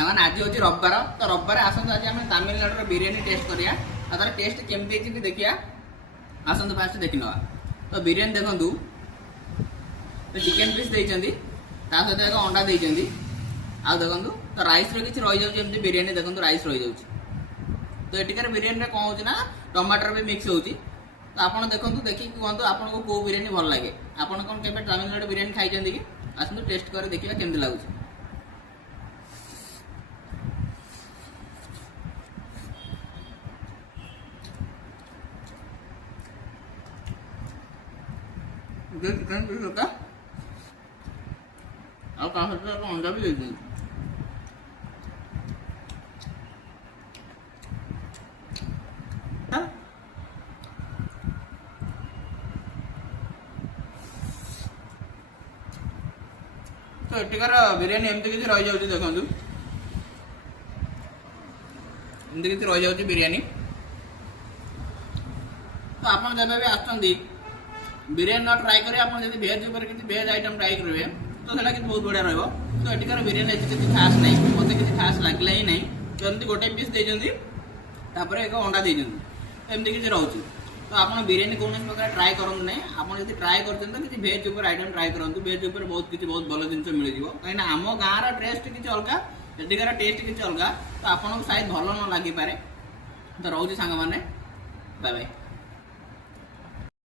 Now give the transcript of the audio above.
सामान आज हूँ रविवार तो रविवार आसतु आज आम तमिलनाडु बिरियानी टेस्ट करिया तार टेस्ट केमती देखिया आसतु फास्ट देखि नवा। तो बिरियानी देखंतु तो चिकेन पीस देइचंदी ता सहित एक अंडा देइचंदी आ देखंतु तो राइस रे किछि रहि जाउछ एमती बिरियानी देखंतु राइस रहि जाउछ। तो एटिकार बिरियानी रे कोन होउछ ना टमाटर भी मिक्स होउछ। तो आपण देखंतु देखि कहंतु आपन को को बिरियानी भल लागे आपण कोन केबे तमिलनाडु बिरियानी खाइचंदी कि आसतु टेस्ट करे देखिया केमती लागुछ। चिकन पीस होता और काफी अंडा भी देती तो एटिकार बिरियानी एमती किसी रही जाउची देखंतु एमती किसी रही जाउची बिरियानी। तो आपन जब भी आछंदी बिरियानी न ट्राई करें आप भेज ऊपर किसी भेज आइटम ट्राई करेंगे तो सेटा कि बहुत बढ़िया रहिबो। तो एटिकार बिरियानी किसी खास नहीं मते किसी खास लागला ही नहीं तो एमती गोटे पीस देइचंदी तापर एक अंडा देइचंदी एमती किसी रहउची। तो आपण बिरियानी कौन प्रकार ट्राई करंतु नहीं आपण यदि ट्राई करछन तो किसी भेज ऊपर आइटम ट्राई करंतु भेज ऊपर बहुत भल जिंस मिल जिवो काइना आम गाँव रा टेस्ट किसी अलगा एटिकार टेस्ट किसी अलगा। तो आपण शायद भल न लागि पारे। तो रहउची सांग माने बाय बाय।